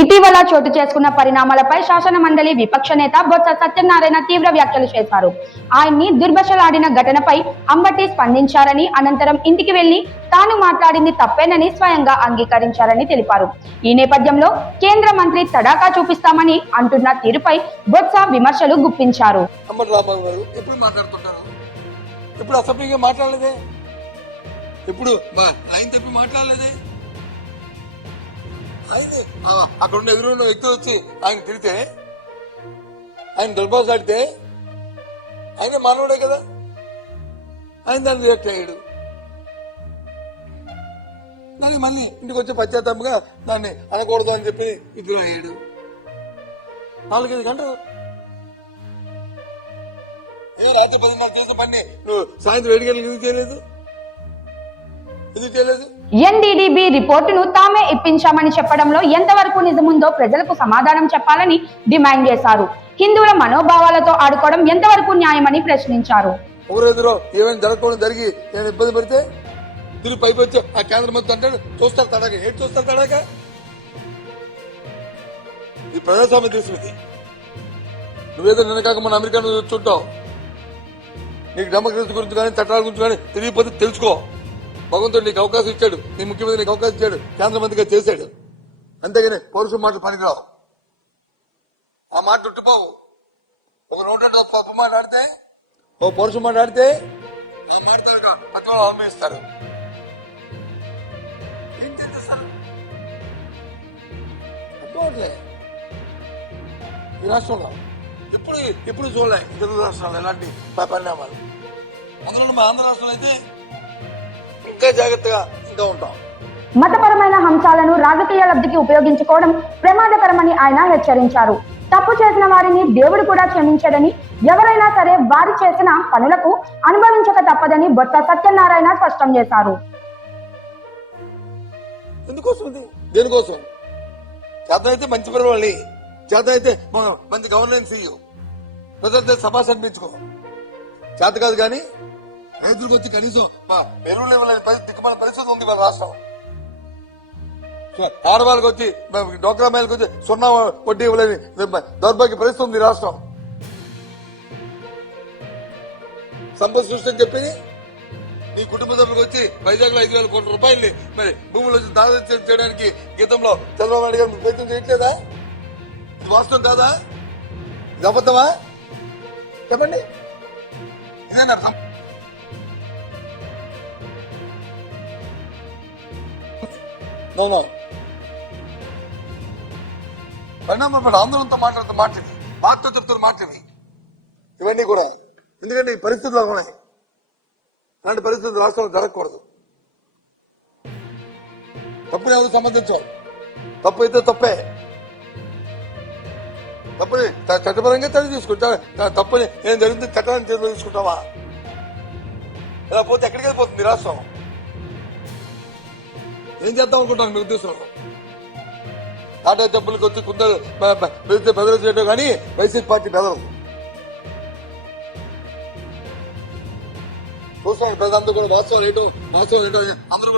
ఇటీవల చోటు చేసుకున్న పరిణామాలపై శాసన మండలి విపక్ష నేత బొత్స సత్యనారాయణ తీవ్ర వ్యాఖ్యలు చేశారు. ఆయన్ని దుర్భాషలాడిన ఘటనపై అంబటి స్పందించారని, అనంతరం ఇంటికి వెళ్లి తాను మాట్లాడింది తప్పేనని స్వయంగా అంగీకరించారని తెలిపారు. ఈ నేపథ్యంలో కేంద్ర మంత్రి తడాకా చూపిస్తామని అంటున్న తీరుపై బొత్స విమర్శలు గుప్పించారు. అక్కడ ఉన్న ఎదురున్న వ్యక్తి వచ్చి ఆయన తిడితే, ఆయన దుర్భాష ఆడితే ఆయన మానవుడే కదా, ఆయన దాన్ని రియాక్ట్ అయ్యాడు. దాన్ని మళ్ళీ ఇంటికి వచ్చి పశ్చాత్తాపంగా దాన్ని అనకూడదు అని చెప్పి విత్డ్రా అయ్యాడు. 4-5 గంటలు రాత్రి 10 చేసిన పని నువ్వు సాయంత్రం 7 గంటలకు ఎందుకు చేయలేదు? ఎన్డీడీబీ రిపోర్టును తామే ఇప్పించామని చెప్పడంలో ఎంతవరకు నిజముందో ప్రజలకు సమాధానం చెప్పాలని డిమాండ్ చేశారు. హిందువుల మనోభావాలతో ఆడుకోవడం ఎంతవరకు న్యాయమని ప్రశ్నించారు. ఊరెదురో ఏమైనా జరగకుండా జరిగి నేను ఇబ్బంది పడితే తిరిగి పైకి వచ్చి ఆ కేంద్ర మంత్రి అంటాడు చూస్తారు తడాక. ఏంటి చూస్తారు తడాక? ఇది ప్రజాస్వామ్య దేశం. ఇది నువ్వేదో నిన్న కాక మన అమెరికా నువ్వు చూంటావు. నీకు డెమోక్రసీ గురించి కానీ చట్టాల గురించి కానీ తెలియకపోతే తెలుసుకో. భగవంతుడు నీకు అవకాశం ఇచ్చాడు, నీ ముఖ్యమంత్రి నీకు అవకాశం ఇచ్చాడు, కేంద్ర మంత్రిగా చేశాడు. అంతేగాని పౌరుషం మాటలు పనికిరావు. ఆ మాట చుట్టుపోవు. ఒక 100 తప్పు మాట ఆడితే, ఓ పౌరుషం మాట ఆడితే ఆ మాట పక్కన అనుభవిస్తారు. ఏం చేస్తారు అర్థమవుట్లే. ఈ రాష్ట్రంలో ఎప్పుడు చూడలే తెలుగు రాష్ట్రాలు ఎలాంటి పరిణామాలు. అందులో మా ఆంధ్ర రాష్ట్రంలో అయితే ఇంకా జాగ్రత్తగా ఇంకా ఉంటాం. మతపరమైన అంశాలను రాజకీయ లబ్ధికి ఉపయోగించుకోవడం ప్రమాదకరమని ఆయన హెచ్చరించారు. తప్పు చేసిన వారిని దేవుడు కూడా క్షమించడని, ఎవరైనా సరే వారి చేసిన పనులకు అనుభవించక తప్పదని బొత్స సత్యనారాయణ స్పష్టం చేశారు. ఎందుకోసం? దేనికోసం? చేతనైతే మంచి పర్వాలని, చేతనైతే మంచి గవర్నెన్స్ ఇయ్యు, ప్రజలతో సభ అనిపించుకో. చేత కాదు కానీ రైతులకు వచ్చి కనీసం ఎరువులు ఇవ్వలేని దిక్కుమాల పరిస్థితి ఉంది మన రాష్ట్రం. ఆడవాళ్ళకి వచ్చి డోక్రా మహిళలకు వచ్చి 0 వడ్డీ ఇవ్వలేని దౌర్భాగ్య పరిస్థితి ఉంది రాష్ట్రం. సంపద సృష్టి అని చెప్పి నీ కుటుంబ సభ్యులకు వచ్చి వైజాగ్ లో 5,000 కోట్ల రూపాయలని మరి భూములు వచ్చి దాదాపు చేయడానికి గీతంలో చంద్రబాబు నాయుడు గారు ప్రయత్నం చేయట్లేదా? ఇది వాస్తవం కాదా? ఇది అబద్ధమా? చెప్పండి. ఇదేనా పరిణామం? ఆందోళనతో మాట్లాడుతూ మాట్లాడి బాధతో చెప్తున్న మాట్లాడి ఇవన్నీ కూడా ఎందుకంటే ఈ పరిస్థితులు ఉన్నాయి. అలాంటి పరిస్థితులు రాష్ట్రంలో జరగకూడదు. తప్పుని ఎవరు సమర్థించావు? తప్పు అయితే తప్పే. తప్పుని చట్టపరంగా చర్య తీసుకుంటా. తప్పుని ఏం జరిగింది చట్టాన్ని చర్యలు తీసుకుంటావా? ఇలా పోతే ఎక్కడికి వెళ్ళిపోతుంది రాష్ట్రం? ఏం చేద్దాం అనుకుంటాను మీ ఉద్దేశంలో? టాటా డబ్బులకు వచ్చి కుందరు బెదరు చేయడం కానీ వైసీపీ పార్టీ బెదరదు. చూస్తాను ప్రజలందరూ కూడా వాస్తవం ఏంటో అందరూ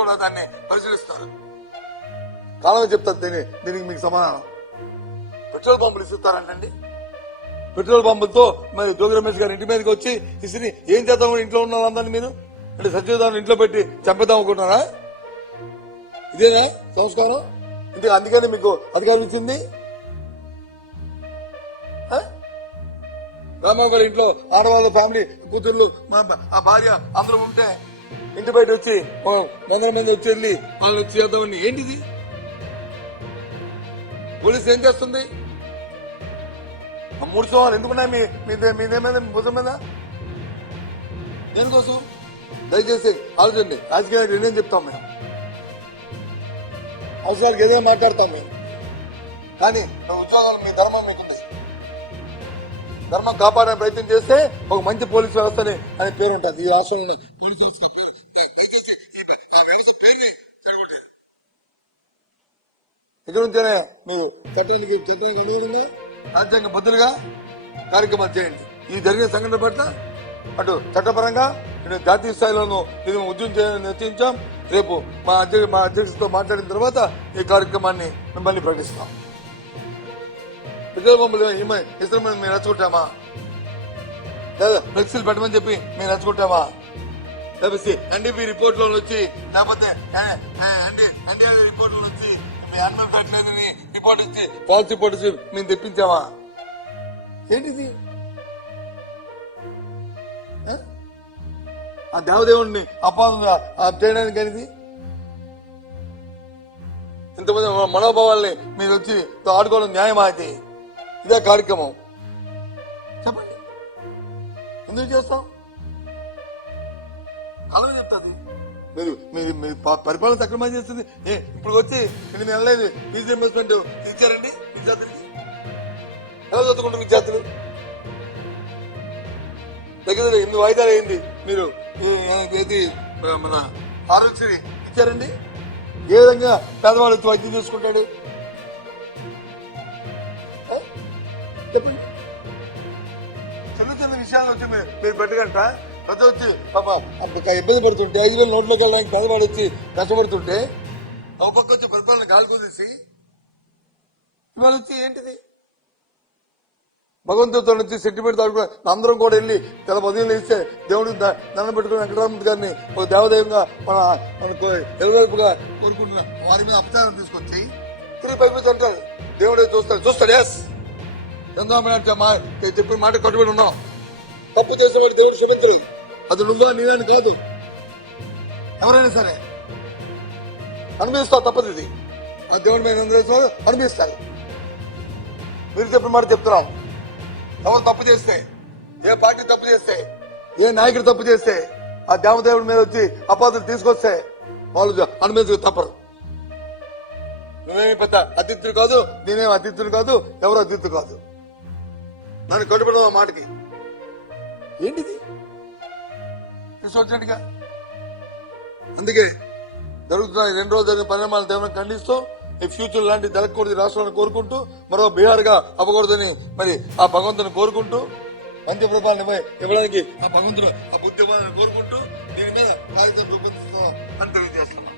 కూడా దాన్ని పరిశీలిస్తారు. కాలమే చెప్తారు దీనికి మీకు సమాధానం. పెట్రోల్ పంపులు ఇస్తారంటండి. పెట్రోల్ పంపులతో మరి జోగి రమేష్ గారి ఇంటి మీదకి వచ్చి ఇసిని ఏం చేద్దాం ఇంట్లో ఉన్న వాళ్ళందరినీ మీరు అంటే సత్యదాన్ని ఇంట్లో పెట్టి చంపేద్దాం అనుకుంటున్నారా? ఇదేనా సంస్కారం? అందుకని మీకు అధికారం ఇచ్చింది. రామారావు గారి ఇంట్లో ఆడవాళ్ళ ఫ్యామిలీ కూతుర్లు ఆ భార్య అందరూ ఉంటే ఇంటి బయట వచ్చి 100 మంది వచ్చి వెళ్ళి వాళ్ళని వచ్చి చేద్దామని ఏంటిది? పోలీసు ఏం చేస్తుంది? 3 సంవత్సరాలు ఎందుకున్నాయి మీదేమైనా భుజం మీద? దేనికోసం? దయచేసి ఆలోచండి. రాజకీయానికి నేనేం చెప్తాం మేము, అవసరాలకు ఏదైనా మాట్లాడతాం మేము. కానీ ఉద్యోగాలు మీ ధర్మం మీకుంది. ధర్మం కాపాడే ప్రయత్నం చేస్తే ఒక మంచి పోలీస్ వ్యవస్థని అనే పేరు ఉంటుంది ఈ రాష్ట్రంలో. పోలీస్ వ్యవస్థ పేరుని చెడగొట్టారు. ఇక్కడ నుంచేనే మీరు చట్టానికి అనుగుణంగా రాజ్యాంగ బద్దులుగా కార్యక్రమాలు చేయండి. ఈ జరిగిన సంఘటన పట్ల అటు చట్టపరంగా నేను జాతీయ స్థాయిలోనూ దీన్ని ఉద్యమం చేయాలని నిశ్చయించాం. రేపు మా అధ్యక్షుడితో మాట్లాడిన తర్వాత ఈ కార్యక్రమాన్ని మిమ్మల్ని ప్రకటిస్తాం. ప్రజల మమ్మల్ని ఇస్తామని మేము రచ్చుకుంటామా? లేదా ఫ్లెక్సీలు పెట్టమని చెప్పి మేము రచ్చుకుంటామా? లేకపోతే ఎన్డీపీ రిపోర్ట్ లో వచ్చి లేకపోతే ఎన్డీఆర్ రిపోర్ట్ లో వచ్చి మీ యానిమల్ పెట్టలేదని రిపోర్ట్ వచ్చి ఫాల్స్ రిపోర్ట్ వచ్చి మేము తెప్పించామా? ఏంటిది? ఆ దేవదేవుడిని అపాదంగా చేయడానికి అనేది ఇంతమంది మనోభావాల్ని మీరు వచ్చి ఆడుకోవడం న్యాయమా? అయితే ఇదే కార్యక్రమం. చెప్పండి, ఎందుకు చేస్తాం? కలర్ చెప్తాది. మీరు పరిపాలన సక్రమంగా చేస్తుంది. ఇప్పుడు వచ్చి 8 నెలలేదు ఫీజు రింబర్స్మెంట్ ఇచ్చారండి విద్యార్థులకి. ఎలా చదువుకుంటారు విద్యార్థులు? దగ్గర 8 వాయిదాలు అయింది. మీరు ఏది మన ఆరోగ్యశ్రీ ఇచ్చారండి? ఏ విధంగా పేదవాడు వచ్చి వైద్యం చేసుకుంటాడు? చెప్పండి. చిన్న చిన్న విషయాలు వచ్చి మీరు పెట్టగంట ప్రతి వచ్చి ఇబ్బంది పడుతుంటే 5,000 నోట్లోకి వెళ్ళడానికి పేదవాడు వచ్చి కష్టపడుతుంటే ఒక పక్క వచ్చి పరిపాలన గాలి కుదిసి ఇవాళ వచ్చి ఏంటిది? భగవంతుడితో నుంచి సెంటిమెంట్ తాడుకుని అందరం కూడా వెళ్ళి తెల ఉదయం ఇస్తే దేవుడికి దండం పెట్టుకుని వెంకటరామ గారిని ఒక దేవదయంగా మనకు ఎలువైపుగా కోరుకుంటున్నాం. వారి మీద అపచారం తీసుకొచ్చి తిరిగి పైపు అంటారు. దేవుడే చూస్తాడు. ఎస్, చంద్రబాబు చెప్పిన మాట కట్టుబడి ఉన్నాం. తప్పు చేసేవాడు దేవుడు క్షమించలేదు. అది నువ్వా నేనని కాదు, ఎవరైనా సరే అనుభవిస్తావు. తప్పదు. ఇది ఆ దేవుడి మీద అనుభవిస్తారు. మీరు చెప్పిన మాట చెప్తున్నాం. ఎవరు తప్పు చేస్తే, ఏ పార్టీ తప్పు చేస్తే, ఏ నాయకుడు తప్పు చేస్తే ఆ దేవదేవుడి మీద వచ్చి అపాధులు తీసుకొస్తే వాళ్ళు అనుభవించక తప్పదు. నువ్వేమి పెద్ద అతిథులు కాదు, నేనేమి అతిథులు కాదు, ఎవరు అతిథులు కాదు. నన్ను కట్టుబడిన మాటకి ఏంటిది తీసుకొచ్చినట్టుగా? అందుకే జరుగుతున్న 2 రోజులు జరిగిన పరిణామాలు దేవుని ఖండిస్తూ ఈ ఫ్యూచర్ లాంటి జరగకూడదు రాష్ట్రాన్ని కోరుకుంటూ మరో బీహార్ గా అవ్వకూడదని మరి ఆ భగవంతుని కోరుకుంటూ మంచి ప్రభుత్వాన్ని ఇవ్వడానికి ఆ భగవంతుడు ఆ బుద్ధి కోరుకుంటూ దీని మీద కార్యక్రమం రూపొందిస్తున్నాం అని తెలియజేస్తున్నాం.